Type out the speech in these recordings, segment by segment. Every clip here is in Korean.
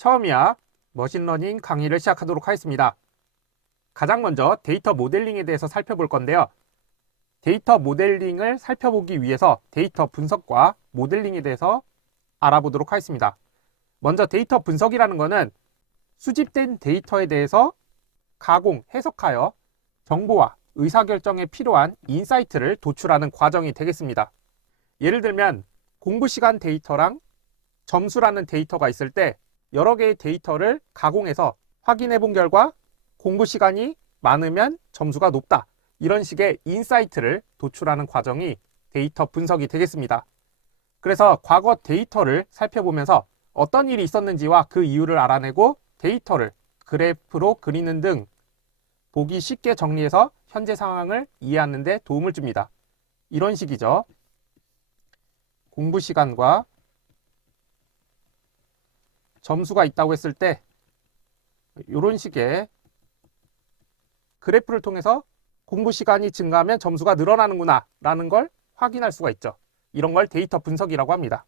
처음이야 머신러닝 강의를 시작하도록 하겠습니다. 가장 먼저 데이터 모델링에 대해서 살펴볼 건데요. 데이터 모델링을 살펴보기 위해서 데이터 분석과 모델링에 대해서 알아보도록 하겠습니다. 먼저 데이터 분석이라는 것은 수집된 데이터에 대해서 가공, 해석하여 정보와 의사결정에 필요한 인사이트를 도출하는 과정이 되겠습니다. 예를 들면 공부 시간 데이터랑 점수라는 데이터가 있을 때 여러 개의 데이터를 가공해서 확인해 본 결과 공부 시간이 많으면 점수가 높다. 이런 식의 인사이트를 도출하는 과정이 데이터 분석이 되겠습니다. 그래서 과거 데이터를 살펴보면서 어떤 일이 있었는지와 그 이유를 알아내고 데이터를 그래프로 그리는 등 보기 쉽게 정리해서 현재 상황을 이해하는 데 도움을 줍니다. 이런 식이죠. 공부 시간과 점수가 있다고 했을 때 이런 식의 그래프를 통해서 공부 시간이 증가하면 점수가 늘어나는구나 라는 걸 확인할 수가 있죠. 이런 걸 데이터 분석이라고 합니다.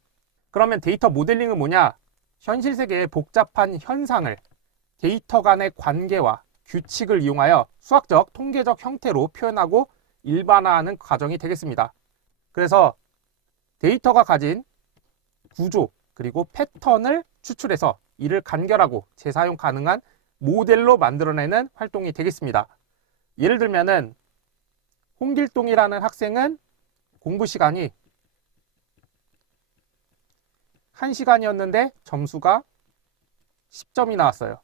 그러면 데이터 모델링은 뭐냐? 현실 세계의 복잡한 현상을 데이터 간의 관계와 규칙을 이용하여 수학적, 통계적 형태로 표현하고 일반화하는 과정이 되겠습니다. 그래서 데이터가 가진 구조 그리고 패턴을 추출해서 이를 간결하고 재사용 가능한 모델로 만들어내는 활동이 되겠습니다. 예를 들면은 홍길동이라는 학생은 공부 시간이 1시간이었는데 점수가 10점이 나왔어요.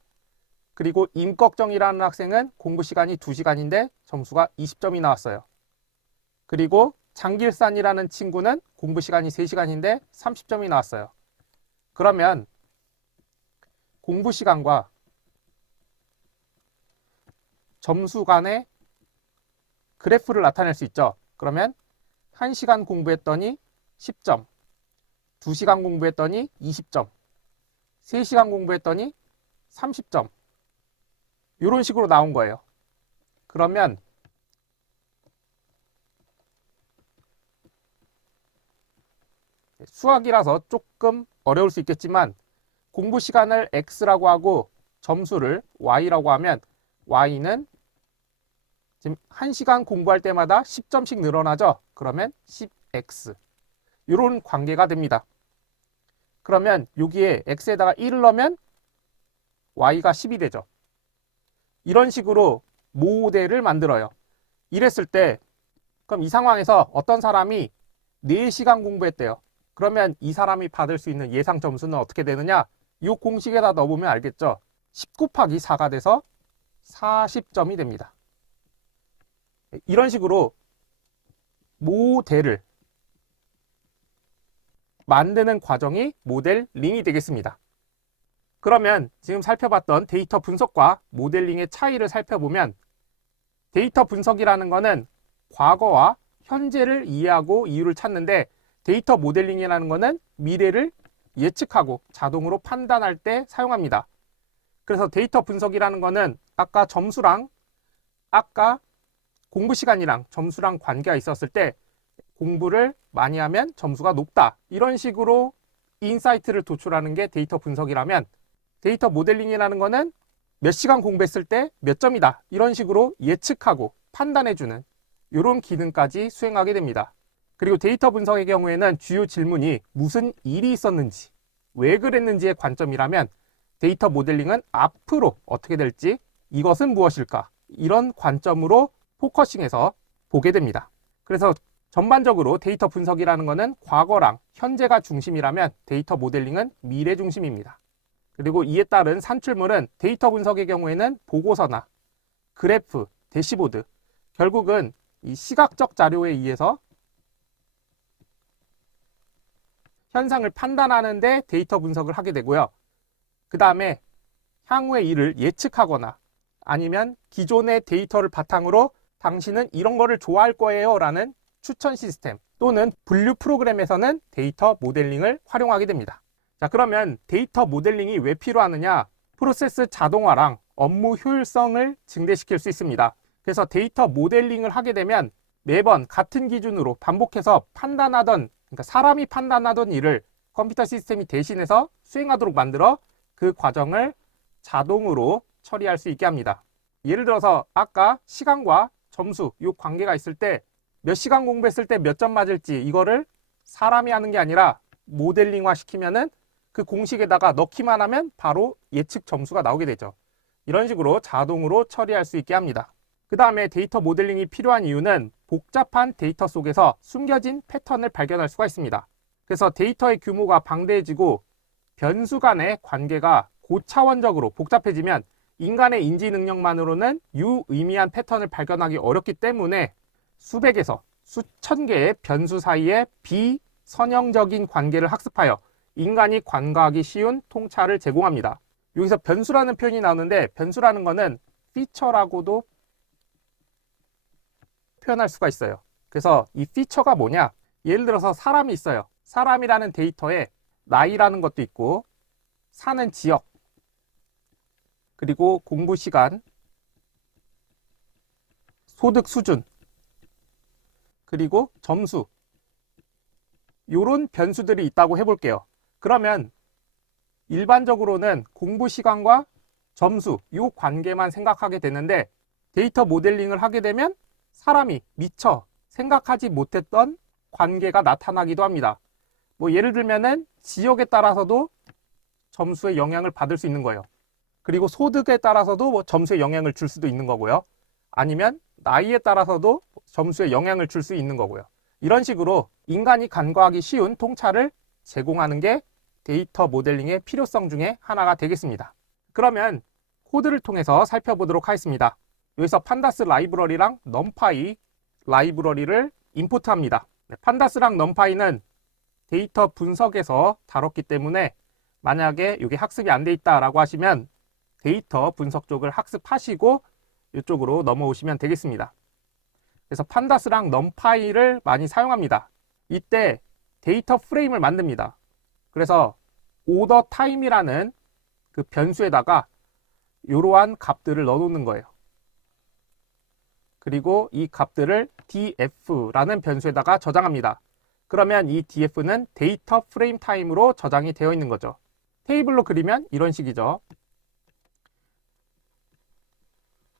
그리고 임꺽정이라는 학생은 공부 시간이 2시간인데 점수가 20점이 나왔어요. 그리고 장길산이라는 친구는 공부 시간이 3시간인데 30점이 나왔어요. 그러면 공부 시간과 점수 간의 그래프를 나타낼 수 있죠. 그러면 1시간 공부했더니 10점, 2시간 공부했더니 20점, 3시간 공부했더니 30점. 이런 식으로 나온 거예요. 그러면 수학이라서 조금 어려울 수 있겠지만 공부 시간을 x라고 하고 점수를 y라고 하면 y는 지금 1시간 공부할 때마다 10점씩 늘어나죠. 그러면 10x 이런 관계가 됩니다. 그러면 여기에 x에다가 1을 넣으면 y가 10이 되죠. 이런 식으로 모델을 만들어요. 이랬을 때 그럼 이 상황에서 어떤 사람이 4시간 공부했대요. 그러면 이 사람이 받을 수 있는 예상 점수는 어떻게 되느냐? 이 공식에다 넣어보면 알겠죠. 10 곱하기 4가 돼서 40점이 됩니다. 이런 식으로 모델을 만드는 과정이 모델링이 되겠습니다. 그러면 지금 살펴봤던 데이터 분석과 모델링의 차이를 살펴보면 데이터 분석이라는 것은 과거와 현재를 이해하고 이유를 찾는데 데이터 모델링이라는 것은 미래를 예측하고 자동으로 판단할 때 사용합니다. 그래서 데이터 분석이라는 것은 아까 점수랑 아까 공부 시간이랑 점수랑 관계가 있었을 때 공부를 많이 하면 점수가 높다. 이런 식으로 인사이트를 도출하는 게 데이터 분석이라면 데이터 모델링이라는 것은 몇 시간 공부했을 때 몇 점이다. 이런 식으로 예측하고 판단해주는 이런 기능까지 수행하게 됩니다. 그리고 데이터 분석의 경우에는 주요 질문이 무슨 일이 있었는지, 왜 그랬는지의 관점이라면 데이터 모델링은 앞으로 어떻게 될지, 이것은 무엇일까? 이런 관점으로 포커싱해서 보게 됩니다. 그래서 전반적으로 데이터 분석이라는 것은 과거랑 현재가 중심이라면 데이터 모델링은 미래 중심입니다. 그리고 이에 따른 산출물은 데이터 분석의 경우에는 보고서나 그래프, 대시보드, 결국은 이 시각적 자료에 의해서 현상을 판단하는 데 데이터 분석을 하게 되고요. 그 다음에 향후의 일을 예측하거나 아니면 기존의 데이터를 바탕으로 당신은 이런 거를 좋아할 거예요 라는 추천 시스템 또는 분류 프로그램에서는 데이터 모델링을 활용하게 됩니다. 자, 그러면 데이터 모델링이 왜 필요하느냐? 프로세스 자동화랑 업무 효율성을 증대시킬 수 있습니다. 그래서 데이터 모델링을 하게 되면 매번 같은 기준으로 반복해서 판단하던, 그러니까 사람이 판단하던 일을 컴퓨터 시스템이 대신해서 수행하도록 만들어 그 과정을 자동으로 처리할 수 있게 합니다. 예를 들어서 아까 시간과 점수 이 관계가 있을 때 몇 시간 공부했을 때 몇 점 맞을지 이거를 사람이 하는 게 아니라 모델링화 시키면은 그 공식에다가 넣기만 하면 바로 예측 점수가 나오게 되죠. 이런 식으로 자동으로 처리할 수 있게 합니다. 그 다음에 데이터 모델링이 필요한 이유는 복잡한 데이터 속에서 숨겨진 패턴을 발견할 수가 있습니다. 그래서 데이터의 규모가 방대해지고 변수 간의 관계가 고차원적으로 복잡해지면 인간의 인지 능력만으로는 유의미한 패턴을 발견하기 어렵기 때문에 수백에서 수천 개의 변수 사이의 비선형적인 관계를 학습하여 인간이 관과하기 쉬운 통찰을 제공합니다. 여기서 변수라는 표현이 나오는데 변수라는 거는 피처라고도 표현할 수가 있어요. 그래서 이 피처가 뭐냐? 예를 들어서 사람이 있어요. 사람이라는 데이터에 나이라는 것도 있고 사는 지역 그리고 공부 시간 소득 수준 그리고 점수 요런 변수들이 있다고 해볼게요. 그러면 일반적으로는 공부 시간과 점수 요 관계만 생각하게 되는데 데이터 모델링을 하게 되면 사람이 미처 생각하지 못했던 관계가 나타나기도 합니다. 뭐 예를 들면은 지역에 따라서도 점수에 영향을 받을 수 있는 거예요. 그리고 소득에 따라서도 뭐 점수에 영향을 줄 수도 있는 거고요. 아니면 나이에 따라서도 점수에 영향을 줄 수 있는 거고요. 이런 식으로 인간이 간과하기 쉬운 통찰을 제공하는 게 데이터 모델링의 필요성 중에 하나가 되겠습니다. 그러면 코드를 통해서 살펴보도록 하겠습니다. 여기서 판다스 라이브러리랑 넘파이 라이브러리를 임포트합니다. 판다스랑 넘파이는 데이터 분석에서 다뤘기 때문에 만약에 이게 학습이 안 돼 있다라고 하시면 데이터 분석 쪽을 학습하시고 이쪽으로 넘어오시면 되겠습니다. 그래서 판다스랑 넘파이를 많이 사용합니다. 이때 데이터 프레임을 만듭니다. 그래서 오더 타임이라는 그 변수에다가 이러한 값들을 넣어놓는 거예요. 그리고 이 값들을 df라는 변수에다가 저장합니다. 그러면 이 df는 데이터 프레임 타임으로 저장이 되어 있는 거죠. 테이블로 그리면 이런 식이죠.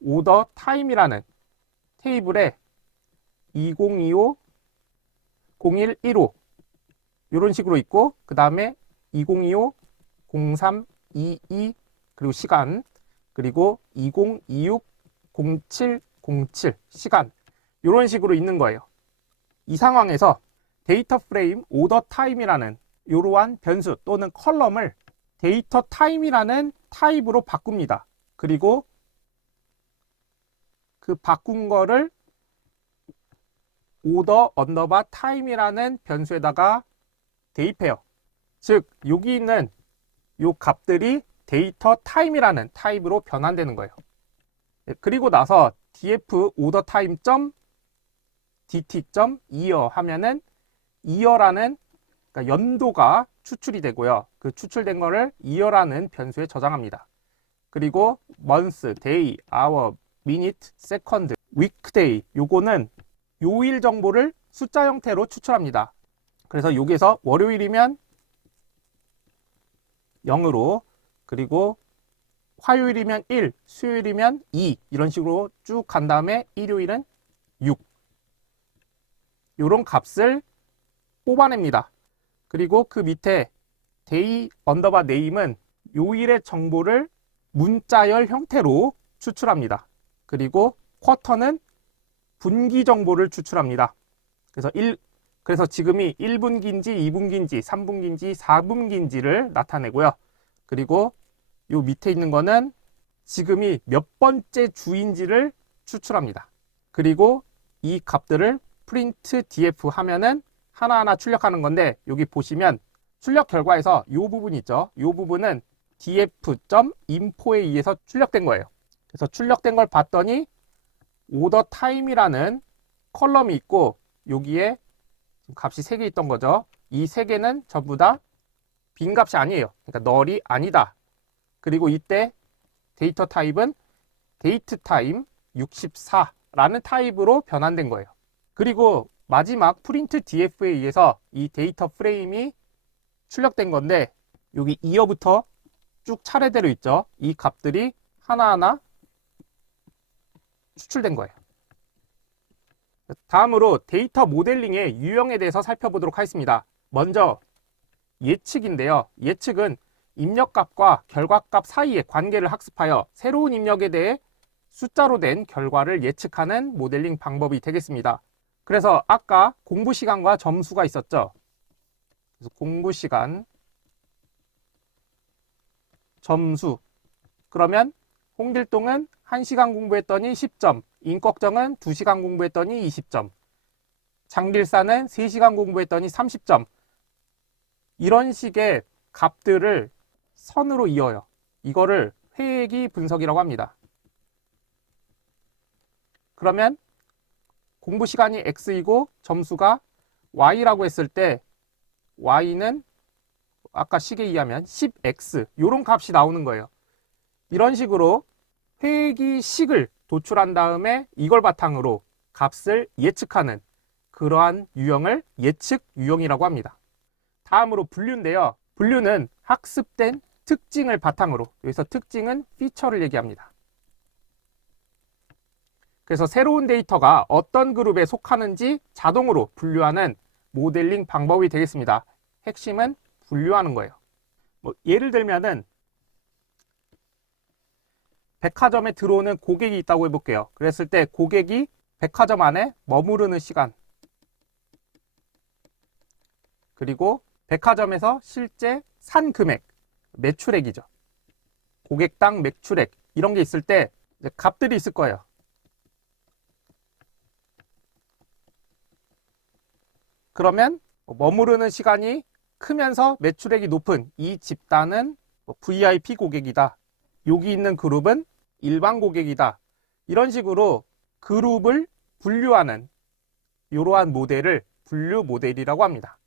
오더 타임이라는 테이블에 2025, 0115 이런 식으로 있고 그 다음에 2025, 0322 그리고 시간 그리고 2026, 0707 시간 이런 식으로 있는 거예요. 이 상황에서 데이터 프레임 오더 타임이라는 이러한 변수 또는 컬럼을 데이터 타임이라는 타입으로 바꿉니다. 그리고 그 바꾼 거를 오더 언더바 타임이라는 변수에다가 대입해요. 즉 여기 있는 요 값들이 데이터 타임이라는 타입으로 변환되는 거예요. 그리고 나서 df 오더 타임 점 dt 점 year 하면은 year라는 그러니까 연도가 추출이 되고요. 그 추출된 거를 year라는 변수에 저장합니다. 그리고 month, day, hour, minute, second, weekday 요거는 요일 정보를 숫자 형태로 추출합니다. 그래서 여기에서 월요일이면 0으로 그리고 화요일이면 1, 수요일이면 2 이런 식으로 쭉 간 다음에 일요일은 6 요런 값을 뽑아냅니다. 그리고 그 밑에 day 언더바 name은 요일의 정보를 문자열 형태로 추출합니다. 그리고 쿼터는 분기 정보를 추출합니다. 그래서 지금이 1분기인지 2분기인지 3분기인지 4분기인지를 나타내고요. 그리고 요 밑에 있는 거는 지금이 몇 번째 주인지를 추출합니다. 그리고 이 값들을 print df 하면은 하나하나 출력하는 건데 여기 보시면 출력 결과에서 이 부분 있죠. 이 부분은 df.info에 의해서 출력된 거예요. 그래서 출력된 걸 봤더니 오더 타임이라는 컬럼이 있고 여기에 값이 3개 있던 거죠. 이 3개는 전부 다 빈 값이 아니에요. 그러니까 널이 아니다. 그리고 이때 데이터 타입은 데이트 타임 64라는 타입으로 변환된 거예요. 그리고 마지막 프린트 df에 의해서 이 데이터 프레임이 출력된 건데 여기 이어부터 쭉 차례대로 있죠. 이 값들이 하나하나 추출된 거예요. 다음으로 데이터 모델링의 유형에 대해서 살펴보도록 하겠습니다. 먼저 예측인데요. 예측은 입력값과 결과값 사이의 관계를 학습하여 새로운 입력에 대해 숫자로 된 결과를 예측하는 모델링 방법이 되겠습니다. 그래서 아까 공부 시간과 점수가 있었죠. 그래서 공부 시간, 점수. 그러면 홍길동은 1시간 공부했더니 10점, 임꺽정은 2시간 공부했더니 20점, 장길사는 3시간 공부했더니 30점. 이런 식의 값들을 선으로 이어요. 이거를 회귀 분석이라고 합니다. 그러면 공부 시간이 x이고 점수가 y라고 했을 때 y는 아까 식에 의하면 10x 이런 값이 나오는 거예요. 이런 식으로 회귀식을 도출한 다음에 이걸 바탕으로 값을 예측하는 그러한 유형을 예측 유형이라고 합니다. 다음으로 분류인데요. 분류는 학습된 특징을 바탕으로, 여기서 특징은 피처를 얘기합니다. 그래서 새로운 데이터가 어떤 그룹에 속하는지 자동으로 분류하는 모델링 방법이 되겠습니다. 핵심은 분류하는 거예요. 예를 들면은 백화점에 들어오는 고객이 있다고 해볼게요. 그랬을 때 고객이 백화점 안에 머무르는 시간, 그리고 백화점에서 실제 산 금액, 매출액이죠. 고객당 매출액 이런 게 있을 때 이제 값들이 있을 거예요. 그러면 머무르는 시간이 크면서 매출액이 높은 이 집단은 VIP 고객이다. 여기 있는 그룹은 일반 고객이다. 이런 식으로 그룹을 분류하는 이러한 모델을 분류 모델이라고 합니다.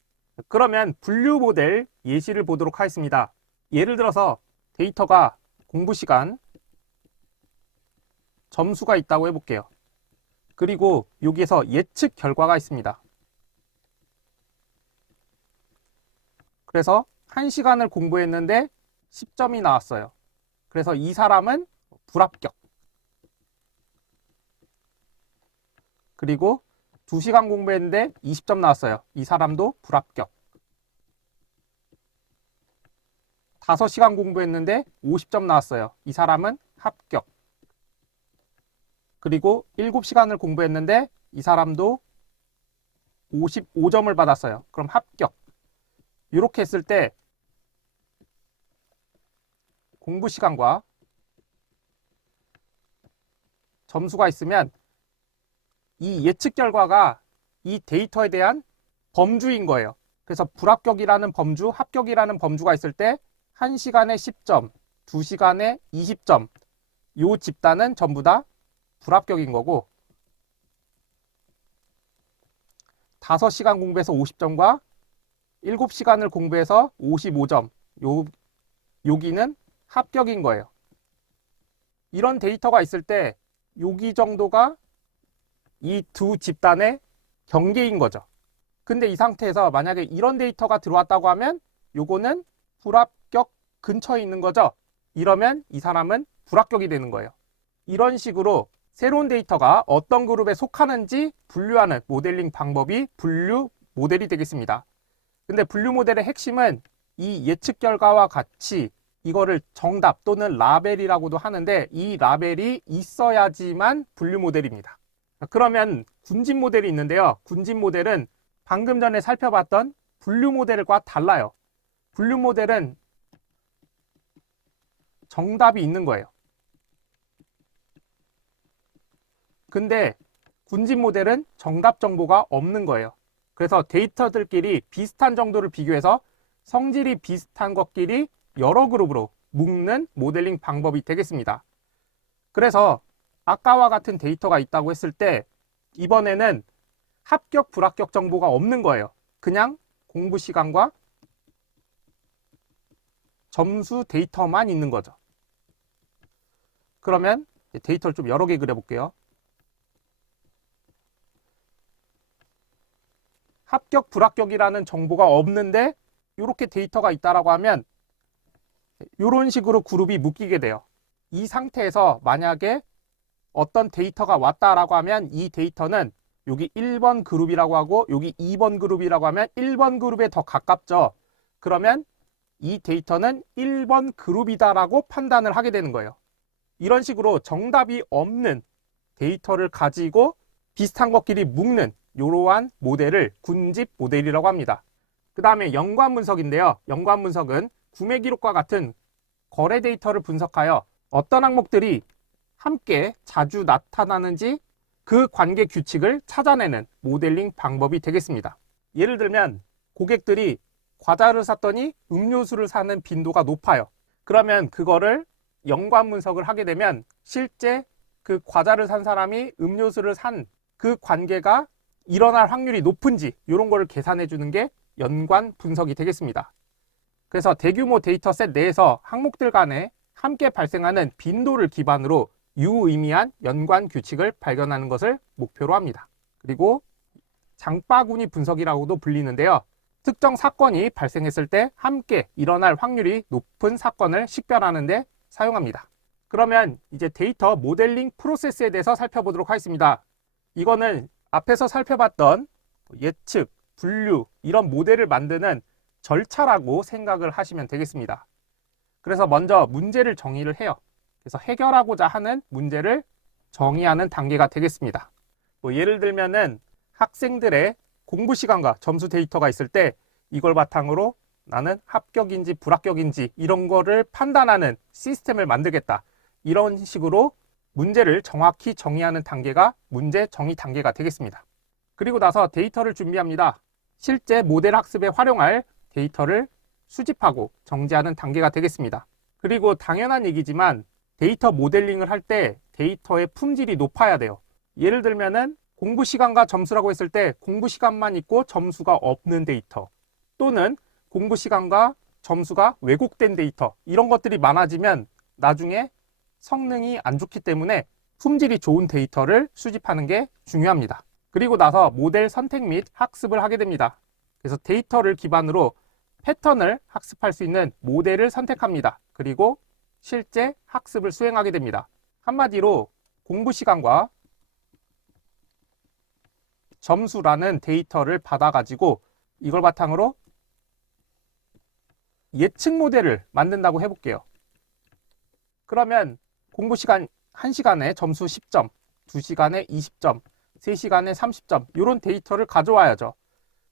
그러면 분류 모델 예시를 보도록 하겠습니다. 예를 들어서 데이터가 공부 시간, 점수가 있다고 해볼게요. 그리고 여기에서 예측 결과가 있습니다. 그래서 1시간을 공부했는데 10점이 나왔어요. 그래서 이 사람은 불합격. 그리고 2시간 공부했는데 20점 나왔어요. 이 사람도 불합격. 5시간 공부했는데 50점 나왔어요. 이 사람은 합격. 그리고 7시간을 공부했는데 이 사람도 55점을 받았어요. 그럼 합격. 이렇게 했을 때 공부 시간과 점수가 있으면 이 예측 결과가 이 데이터에 대한 범주인 거예요. 그래서 불합격이라는 범주, 합격이라는 범주가 있을 때 1시간에 10점, 2시간에 20점 이 집단은 전부 다 불합격인 거고 5시간 공부해서 50점과 7시간을 공부해서 55점 여기는 합격인 거예요. 이런 데이터가 있을 때 여기 정도가 이 두 집단의 경계인 거죠. 근데 이 상태에서 만약에 이런 데이터가 들어왔다고 하면 요거는 불합격 근처에 있는 거죠. 이러면 이 사람은 불합격이 되는 거예요. 이런 식으로 새로운 데이터가 어떤 그룹에 속하는지 분류하는 모델링 방법이 분류 모델이 되겠습니다. 근데 분류 모델의 핵심은 이 예측 결과와 같이 이거를 정답 또는 라벨이라고도 하는데 이 라벨이 있어야지만 분류 모델입니다. 그러면 군집 모델이 있는데요. 군집 모델은 방금 전에 살펴봤던 분류 모델과 달라요. 분류 모델은 정답이 있는 거예요. 근데 군집 모델은 정답 정보가 없는 거예요. 그래서 데이터들끼리 비슷한 정도를 비교해서 성질이 비슷한 것끼리 여러 그룹으로 묶는 모델링 방법이 되겠습니다. 그래서 아까와 같은 데이터가 있다고 했을 때 이번에는 합격, 불합격 정보가 없는 거예요. 그냥 공부 시간과 점수 데이터만 있는 거죠. 그러면 데이터를 좀 여러 개 그려볼게요. 합격, 불합격이라는 정보가 없는데 이렇게 데이터가 있다라고 하면 이런 식으로 그룹이 묶이게 돼요. 이 상태에서 만약에 어떤 데이터가 왔다라고 하면 이 데이터는 여기 1번 그룹이라고 하고 여기 2번 그룹이라고 하면 1번 그룹에 더 가깝죠. 그러면 이 데이터는 1번 그룹이다라고 판단을 하게 되는 거예요. 이런 식으로 정답이 없는 데이터를 가지고 비슷한 것끼리 묶는 이러한 모델을 군집 모델이라고 합니다. 그 다음에 연관 분석인데요. 연관 분석은 구매 기록과 같은 거래 데이터를 분석하여 어떤 항목들이 함께 자주 나타나는지 그 관계 규칙을 찾아내는 모델링 방법이 되겠습니다. 예를 들면 고객들이 과자를 샀더니 음료수를 사는 빈도가 높아요. 그러면 그거를 연관 분석을 하게 되면 실제 그 과자를 산 사람이 음료수를 산 그 관계가 일어날 확률이 높은지 이런 거를 계산해 주는 게 연관 분석이 되겠습니다. 그래서 대규모 데이터셋 내에서 항목들 간에 함께 발생하는 빈도를 기반으로 유의미한 연관 규칙을 발견하는 것을 목표로 합니다. 그리고 장바구니 분석이라고도 불리는데요. 특정 사건이 발생했을 때 함께 일어날 확률이 높은 사건을 식별하는 데 사용합니다. 그러면 이제 데이터 모델링 프로세스에 대해서 살펴보도록 하겠습니다. 이거는 앞에서 살펴봤던 예측, 분류 이런 모델을 만드는 절차라고 생각을 하시면 되겠습니다. 그래서 먼저 문제를 정의를 해요. 그래서 해결하고자 하는 문제를 정의하는 단계가 되겠습니다. 예를 들면은 학생들의 공부 시간과 점수 데이터가 있을 때 이걸 바탕으로 나는 합격인지 불합격인지 이런 거를 판단하는 시스템을 만들겠다. 이런 식으로 문제를 정확히 정의하는 단계가 문제 정의 단계가 되겠습니다. 그리고 나서 데이터를 준비합니다. 실제 모델 학습에 활용할 데이터를 수집하고 정제하는 단계가 되겠습니다. 그리고 당연한 얘기지만 데이터 모델링을 할 때 데이터의 품질이 높아야 돼요. 예를 들면은 공부 시간과 점수라고 했을 때 공부 시간만 있고 점수가 없는 데이터, 또는 공부 시간과 점수가 왜곡된 데이터, 이런 것들이 많아지면 나중에 성능이 안 좋기 때문에 품질이 좋은 데이터를 수집하는 게 중요합니다. 그리고 나서 모델 선택 및 학습을 하게 됩니다. 그래서 데이터를 기반으로 패턴을 학습할 수 있는 모델을 선택합니다. 그리고 실제 학습을 수행하게 됩니다. 한마디로 공부 시간과 점수라는 데이터를 받아가지고 이걸 바탕으로 예측 모델을 만든다고 해볼게요. 그러면 공부 시간 1시간에 점수 10점, 2시간에 20점, 3시간에 30점 이런 데이터를 가져와야죠.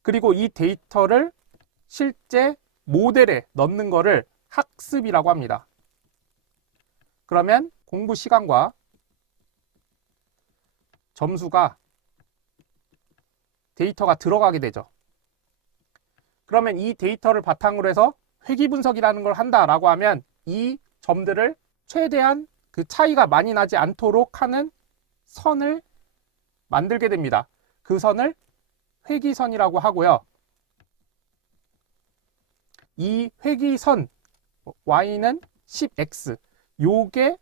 그리고 이 데이터를 실제 모델에 넣는 거를 학습이라고 합니다. 그러면 공부 시간과 점수가 데이터가 들어가게 되죠. 그러면 이 데이터를 바탕으로 해서 회귀 분석이라는 걸 한다라고 하면 이 점들을 최대한 그 차이가 많이 나지 않도록 하는 선을 만들게 됩니다. 그 선을 회귀선이라고 하고요. 이 회귀선 y는 10x, 요게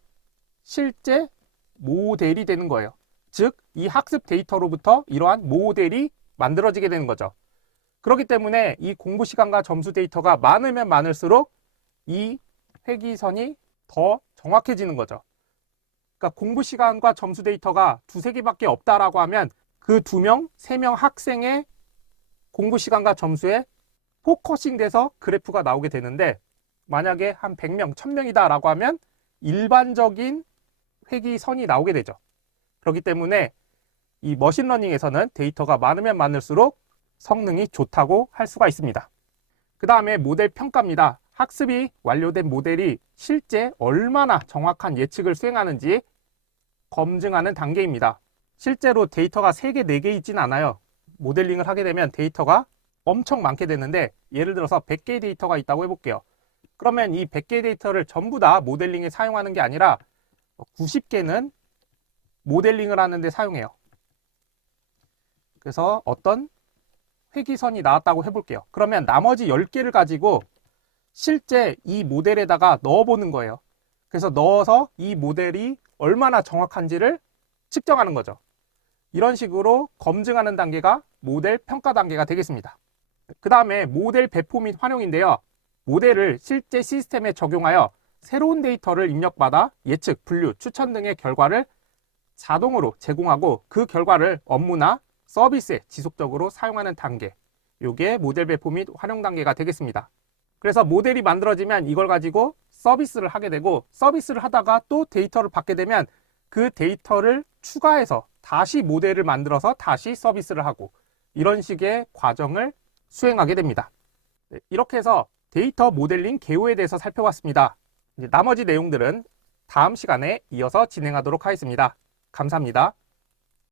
실제 모델이 되는 거예요. 즉, 이 학습 데이터로부터 이러한 모델이 만들어지게 되는 거죠. 그렇기 때문에 이 공부 시간과 점수 데이터가 많으면 많을수록 이 회귀선이 더 정확해지는 거죠. 그러니까 공부 시간과 점수 데이터가 2~3개밖에 없다라고 하면 그 2명, 3명 학생의 공부 시간과 점수에 포커싱 돼서 그래프가 나오게 되는데, 만약에 한 100명, 1000명이다라고 하면 일반적인 회귀선이 나오게 되죠. 그렇기 때문에 이 머신러닝에서는 데이터가 많으면 많을수록 성능이 좋다고 할 수가 있습니다. 그 다음에 모델 평가입니다. 학습이 완료된 모델이 실제 얼마나 정확한 예측을 수행하는지 검증하는 단계입니다. 실제로 데이터가 3개, 4개 있지는 않아요. 모델링을 하게 되면 데이터가 엄청 많게 되는데, 예를 들어서 100개의 데이터가 있다고 해볼게요. 그러면 이 100개의 데이터를 전부 다 모델링에 사용하는 게 아니라 90개는 모델링을 하는데 사용해요. 그래서 어떤 회귀선이 나왔다고 해볼게요. 그러면 나머지 10개를 가지고 실제 이 모델에다가 넣어보는 거예요. 그래서 넣어서 이 모델이 얼마나 정확한지를 측정하는 거죠. 이런 식으로 검증하는 단계가 모델 평가 단계가 되겠습니다. 그 다음에 모델 배포 및 활용인데요. 모델을 실제 시스템에 적용하여 새로운 데이터를 입력받아 예측, 분류, 추천 등의 결과를 자동으로 제공하고 그 결과를 업무나 서비스에 지속적으로 사용하는 단계. 이게 모델 배포 및 활용 단계가 되겠습니다. 그래서 모델이 만들어지면 이걸 가지고 서비스를 하게 되고 서비스를 하다가 또 데이터를 받게 되면 그 데이터를 추가해서 다시 모델을 만들어서 다시 서비스를 하고 이런 식의 과정을 수행하게 됩니다. 이렇게 해서 데이터 모델링 개요에 대해서 살펴봤습니다. 이제 나머지 내용들은 다음 시간에 이어서 진행하도록 하겠습니다. 감사합니다.